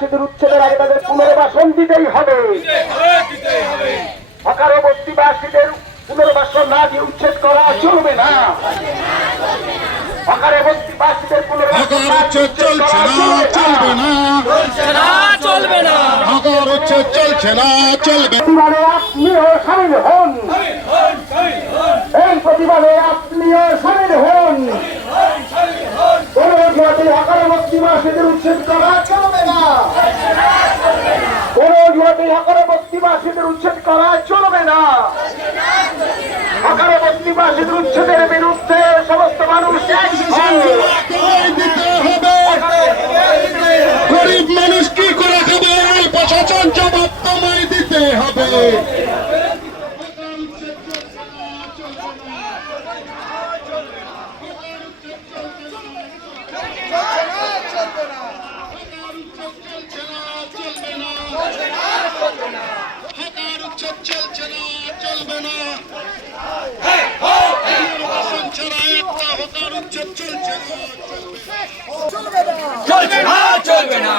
বস্তিবাসীদের উচ্ছেদের আগে তাদের পুনর্বাসন দিতেই হবে। হকার ও বস্তিবাসীদের পুনর্বাসন না দিয়ে উচ্ছেদ করা চলবে না। হকার ও বস্তিবাসীদের পুনর্বাসন না দিয়ে উচ্ছেদ করা চলবে না। হকার উচ্ছেদ চলছে না, চলবে। প্রতিবাদে আপনিও সামিল হন, এই প্রতিবাদে আপনিও সামিল হন। কোন অজুহাতে হকার ও বস্তিবাসীদের উচ্ছেদ করা চলবে না। কোন অজুহাতে হকার ও বস্তিবাসীদের উচ্ছেদ করা চলবে না। হকার ও বস্তিবাসীদের উচ্ছেদের বিরুদ্ধে সমস্ত মানুষ গরিব মানুষ কি করে খাবে? প্রশাসন জবাব তোমায় দিতে হবে। চলবে না।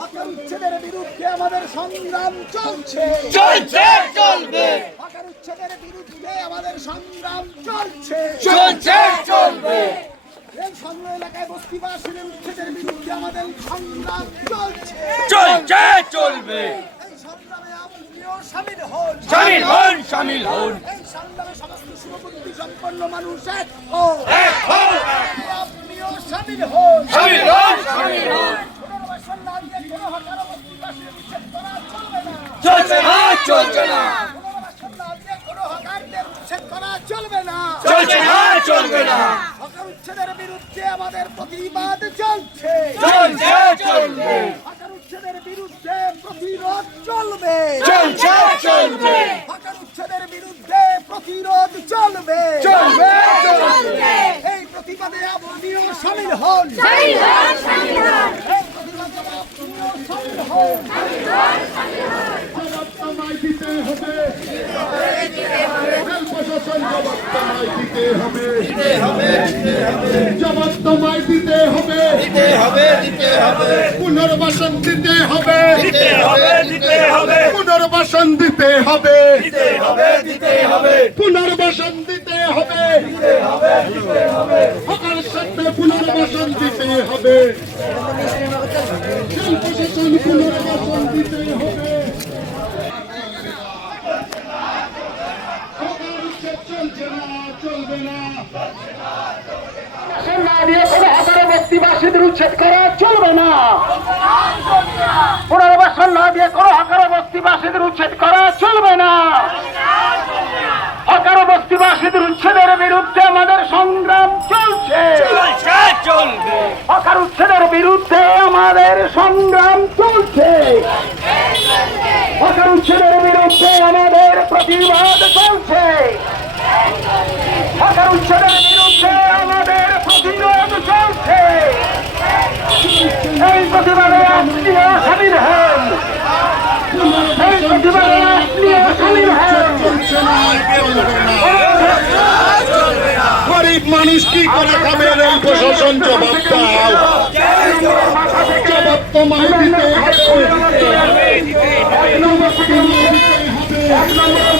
হকার উচ্ছেদের বিরুদ্ধে আমাদের সংগ্রাম চলছে। চলবে। হকার উচ্ছেদের বিরুদ্ধে আমাদের সংগ্রাম চলছে। চলবে। এই সংগ্রাম এলাকায় বস্তিবাসীদের উচ্ছেদের বিরুদ্ধে আমাদের সংগ্রাম চলছে। চলবে। এই সংগ্রামে আপনিও সামিল হন। শামিল হন। এই সংগ্রামে সমস্ত শুভবুদ্ধি সম্পন্ন মানুষ এক হন। আপনিও সামিল হন। পুনর্বাসন না দিয়ে কোনো হকার ও বস্তিবাসীদের উচ্ছেদ করা চলবে না। চলছে না। পুনর্বাসন না দিয়ে কোনো হকারদের উচ্ছেদ করা চলবে না। চলবে না। হকার উচ্ছেদের বিরুদ্ধে আমাদের প্রতিবাদ চলছে। চলবে। হকার উচ্ছেদের বিরুদ্ধে প্রতিরোধ চলবে। চলবে। হকার উচ্ছেদের বিরুদ্ধে প্রতিরোধ চলবে। এই প্রতিবাদে আপনিও সামিল হন। এই প্রতিবাদে আপনিও সামিল হন। জবাব তোমায় দিতে হবে। প্রশাসন জবাব তোমায় দিতে হবে। জবাব তোমায় দিতে হবে। পুনর্বাসন দিতে হবে। পুনর্বাসন দিতে হবে। পুনর্বাসন দিতে হবে। হকার সাথে পুনর্বাসন দিতে হবে। প্রশাসন পুনর্বাসন দিতে হবে। চলবে না। না দিয়ে কোনো হকার ও বস্তিবাসীদের উচ্ছেদ করা চলবে না। পুনর্বাসন না দিয়ে কোনো হকার ও বস্তিবাসীদের উচ্ছেদ করা চলবে না। হকার ও বস্তিবাসীদের উচ্ছেদের বিরুদ্ধে আমাদের সংগ্রাম চলছে। হকার উচ্ছেদের বিরুদ্ধে আমাদের সংগ্রাম চলছে। হকার উচ্ছেদের বিরুদ্ধে আমাদের প্রতিবাদ চলছে। হকার উচ্ছেদের বিরুদ্ধে আমাদের প্রতিরোধ চলছে। এই প্রতিবাদে আপনিও সামিল হন। এই প্রতিবাদে আপনিও সামিল হন। গরিব মানুষ কি করে খাবে? এই প্রশাসন জবাব দাও। জবাব তোমায় দিতে হবে। এক নম্বর